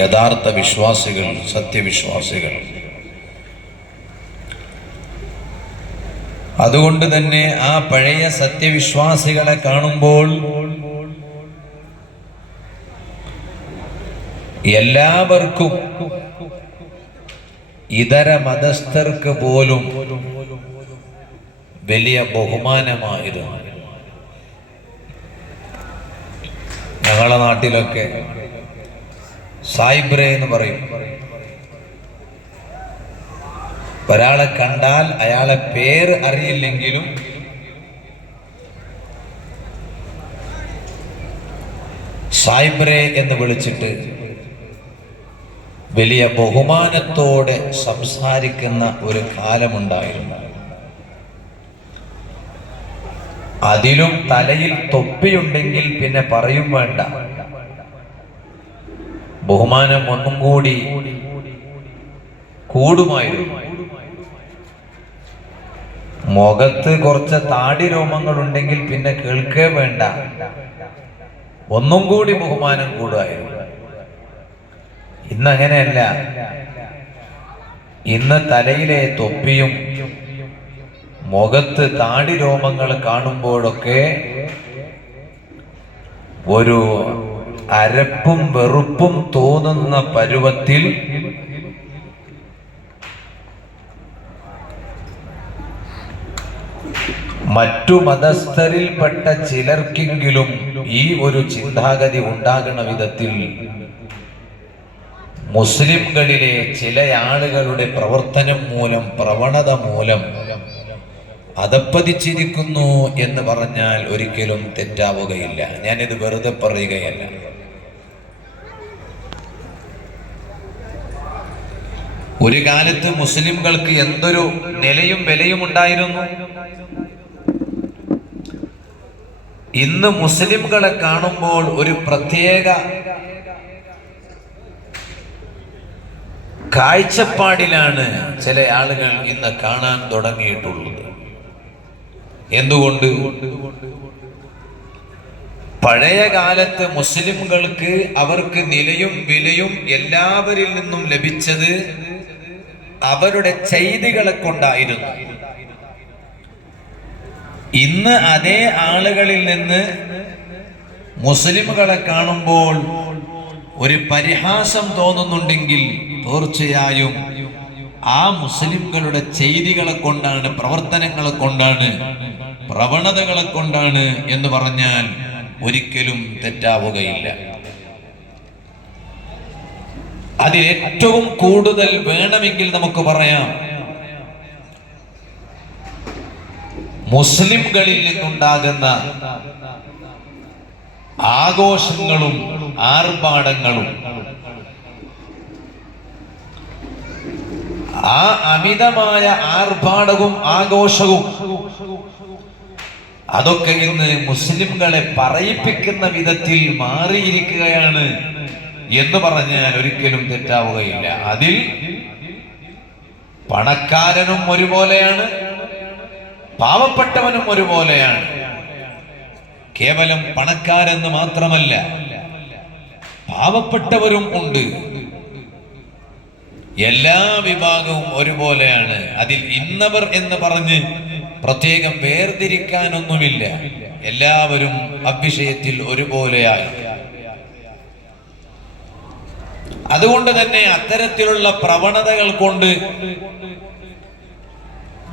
യഥാർത്ഥ വിശ്വാസികൾ, സത്യവിശ്വാസികൾ. അതുകൊണ്ട് തന്നെ ആ പഴയ സത്യവിശ്വാസികളെ കാണുമ്പോൾ എല്ലാവർക്കും, ഇതര മതസ്ഥർക്ക് പോലും വലിയ ബഹുമാനമായിരുന്നു. ഞങ്ങളുടെ നാട്ടിലൊക്കെ സായിബ്രെ എന്ന് പറയും. ഒരാളെ കണ്ടാൽ അയാളെ പേര് അറിയില്ലെങ്കിലും സായിബ്രെ എന്ന് വിളിച്ചിട്ട് വലിയ ബഹുമാനത്തോടെ സംസാരിക്കുന്ന ഒരു കാലമുണ്ടായിരുന്നു. അതിലും തലയിൽ തൊപ്പിയുണ്ടെങ്കിൽ പിന്നെ പറയും വേണ്ട, ബഹുമാനം ഒന്നും കൂടി കൂടുമായിരുന്നു. മുഖത്ത് കുറച്ച് താടി രോമങ്ങൾ ഉണ്ടെങ്കിൽ പിന്നെ കേൾക്കേ വേണ്ട, ഒന്നും കൂടി ബഹുമാനം കൂടുമായിരുന്നു. ഇന്നങ്ങനെയല്ല. ഇന്ന് തലയിലെ തൊപ്പിയും മുഖത്ത് താടി രോമങ്ങൾ കാണുമ്പോഴൊക്കെ ഒരു അരപ്പും വെറുപ്പും തോന്നുന്ന പരുവത്തിൽ മറ്റു മതസ്ഥരിൽപ്പെട്ട ചിലർക്കെങ്കിലും ഈ ഒരു ചിന്താഗതി ഉണ്ടാകുന്ന വിധത്തിൽ മുസ്ലിംകളിലെ ചില ആളുകളുടെ പ്രവർത്തനം മൂലം, പ്രവണത മൂലം അധപ്പതിച്ചിരിക്കുന്നു എന്ന് പറഞ്ഞാൽ ഒരിക്കലും തെറ്റാവുകയില്ല. ഞാനിത് വെറുതെ പറയുകയല്ല. ഒരു കാലത്ത് മുസ്ലിംകൾക്ക് എന്തൊരു നിലയും വിലയും ഉണ്ടായിരുന്നു. ഇന്ന് മുസ്ലിംകളെ കാണുമ്പോൾ ഒരു പ്രത്യേക കാഴ്ചപ്പാടിലാണ് ചില ആളുകൾ ഇന്ന് കാണാൻ തുടങ്ങിയിട്ടുള്ളത്. എന്തുകൊണ്ട്? പഴയ കാലത്ത് മുസ്ലിംകൾക്ക് അവർക്ക് നിലയും വിലയും എല്ലാവരിൽ നിന്നും ലഭിച്ചത് അവരുടെ ചെയ്തികളെ കൊണ്ടായിരുന്നു. ഇന്ന് അതേ ആളുകളിൽ നിന്ന് മുസ്ലിംകളെ കാണുമ്പോൾ ഒരു പരിഹാസം തോന്നുന്നുണ്ടെങ്കിൽ തീർച്ചയായും ആ മുസ്ലിംകളുടെ ചെയ്തികളെ കൊണ്ടാണ്, പ്രവർത്തനങ്ങളെ കൊണ്ടാണ്, പ്രവണതകളെ കൊണ്ടാണ് എന്ന് പറഞ്ഞാൽ ഒരിക്കലും തെറ്റാവുകയില്ല. അതിലേറ്റവും കൂടുതൽ വേണമെങ്കിൽ നമുക്ക് പറയാം, മുസ്ലിംകളിൽ നിന്നുണ്ടാകുന്ന ആഘോഷങ്ങളും ആർഭാടങ്ങളും, ആ അമിതമായ ആർഭാടവും ആഘോഷവും അതൊക്കെ ഇന്ന് മുസ്ലിംകളെ പറയിപ്പിക്കുന്ന വിധത്തിൽ മാറിയിരിക്കുകയാണ് എന്ന് പറഞ്ഞാൽ ഒരിക്കലും തെറ്റാവുകയില്ല. അതിൽ പണക്കാരനും ഒരുപോലെയാണ്, പാവപ്പെട്ടവനും ഒരുപോലെയാണ്. കേവലം പണക്കാരെന്ന് മാത്രമല്ല, പാവപ്പെട്ടവരും ഉണ്ട്. എല്ലാ വിഭാഗവും ഒരുപോലെയാണ്. അതിൽ ഇന്നവർ എന്ന് പറഞ്ഞ് പ്രത്യേകം വേർതിരിക്കാനൊന്നുമില്ല. എല്ലാവരും അവിഷയത്തിൽ ഒരുപോലെയായി. അതുകൊണ്ട് തന്നെ അത്തരത്തിലുള്ള പ്രവണതകൾ കൊണ്ട്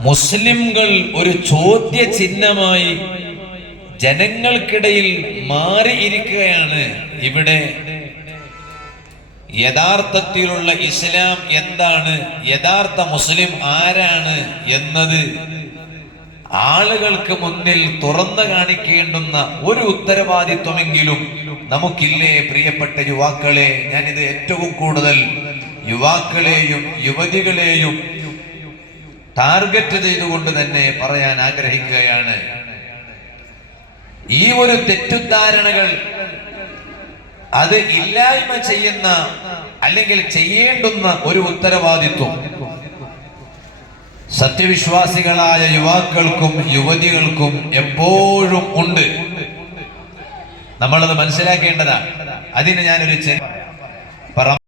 മുസ്ലിംകൾ ഒരു ചോദ്യ ചിഹ്നമായി ജനങ്ങൾക്കിടയിൽ മാറിയിരിക്കുകയാണ്. ഇവിടെ യഥാർത്ഥത്തിലുള്ള ഇസ്ലാം എന്താണ്, യഥാർത്ഥ മുസ്ലിം ആരാണ് എന്നത് ആളുകൾക്ക് മുന്നിൽ തുറന്നു കാണിക്കേണ്ടുന്ന ഒരു ഉത്തരവാദിത്വമെങ്കിലും നമുക്കില്ലേ പ്രിയപ്പെട്ട യുവാക്കളെ? ഞാനിത് ഏറ്റവും കൂടുതൽ യുവാക്കളെയും യുവതികളെയും ടാർഗറ്റ് ചെയ്തുകൊണ്ട് തന്നെ പറയാൻ ആഗ്രഹിക്കുകയാണ്. ഈ ഒരു തെറ്റുദ്ധാരണകൾ അത് ഇല്ലായ്മ ചെയ്യുന്ന, അല്ലെങ്കിൽ ചെയ്യേണ്ടുന്ന ഒരു ഉത്തരവാദിത്വം സത്യവിശ്വാസികളായ യുവാക്കൾക്കും യുവതികൾക്കും എപ്പോഴും ഉണ്ട്. നമ്മളത് മനസ്സിലാക്കേണ്ടതാണ്. അതിന് ഞാനൊരു